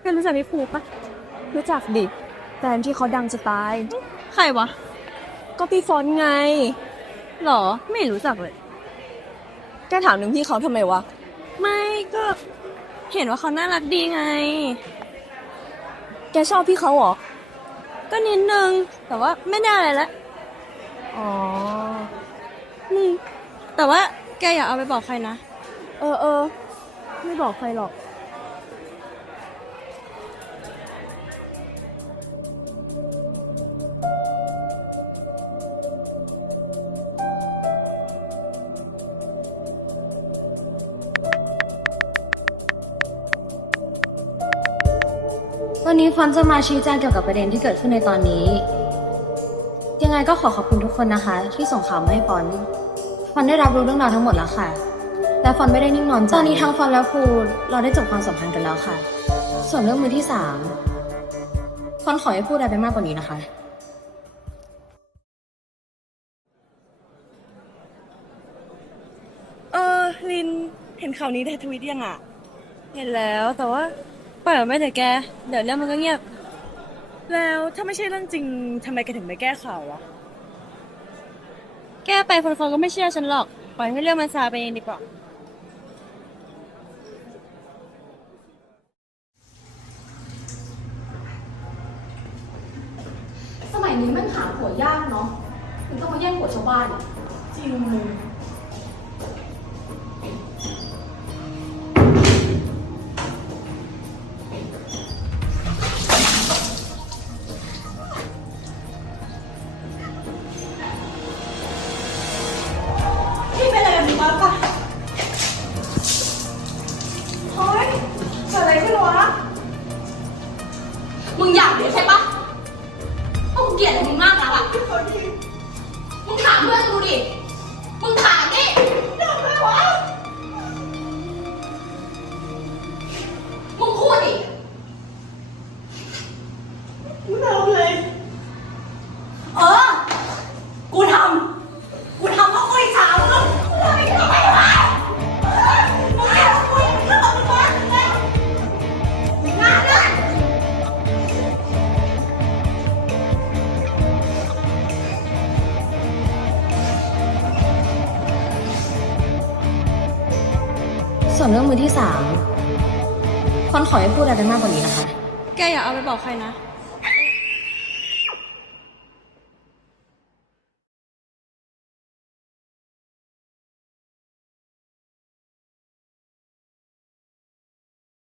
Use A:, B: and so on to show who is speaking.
A: แกรู้จักพี่ภูปะ
B: รู้จักดิแฟนที่เขาดังจะตาย
A: ใครวะ
B: ก็พี่ฟอนต์ไง
A: หรอ ไม่รู้จักเลย
B: แกถามหนึ่งพี่เขาทำไมวะ
A: ไม่ก็เห็นว่าเขาน่ารักดีไง
B: แกชอบพี่เขาเหรอ
A: ก็นิดนึง แต่ว่าไม่ได้อะไรละ
B: อ๋อ
A: แต่ว่าแกอย่าเอาไปบอกใครนะ
B: เออไม่บอกใครหรอก
C: วันนี้ฟอนต์จะมาชี้แจงเกี่ยวกับประเด็นที่เกิดขึ้นในตอนนี้ ยังไงก็ขอบคุณทุกคนนะคะ ที่ส่งข่าวมาให้ฟอนต์ได้รับรู้เรื่องราวทั้งหมดแล้วค่ะ และฟอนต์ไม่ได้นิ่งนอนใจตอนนี้ทั้งฟอนต์และภูเราได้จบความสัมพันธ์กันแล้วค่ะ ส่วนเรื่องมือที่สามฟอนต์ขอให้พูดอะไรไปมากกว่านี้นะคะ
A: ลินเห็นข่าวนี้ในทวิตยังอ่ะ เห็นแล้วแต่ว่าปล่อยมันไม่เถอะแก เดี๋ยวเรื่องมันก็เงียบ แล้วถ้าไม่ใช่เรื่องจริงทำไมแกถึงไม่แก้ข่าววะ แก้ไปคนๆก็ไม่เชื่อฉันหรอก ปล่อยให้เรื่องมันซาไปเองดีกว่า
C: สมัยนี้มันหาผัวยากเนาะถึงต้องมาแย่งผัวชาวบ้านจริงเลยพี่เป็นอะไรกับหนูบ้างปะเฮ้ยเกิดอะไรขึ้นวะมึงอยากเดี๋ยวใช่ปะ กูเกลียดมึงมากแล้วอ่ะมึงถามเพื่อนกูดิ มึงถามดิถามอะไรวะมึงพูดดิกูทำเลยกูทำเพราะกูอิจฉามึงกูทำไปทำไมวะมึงให้กูมึงเข้ามามึงวะงานเลย ส่วนเรื่องมือที่สามฟอนต์ขอให้พูดอะไรไปมากกว่านี้นะคะ
A: แกอย่าเอาไปบอกใครนะ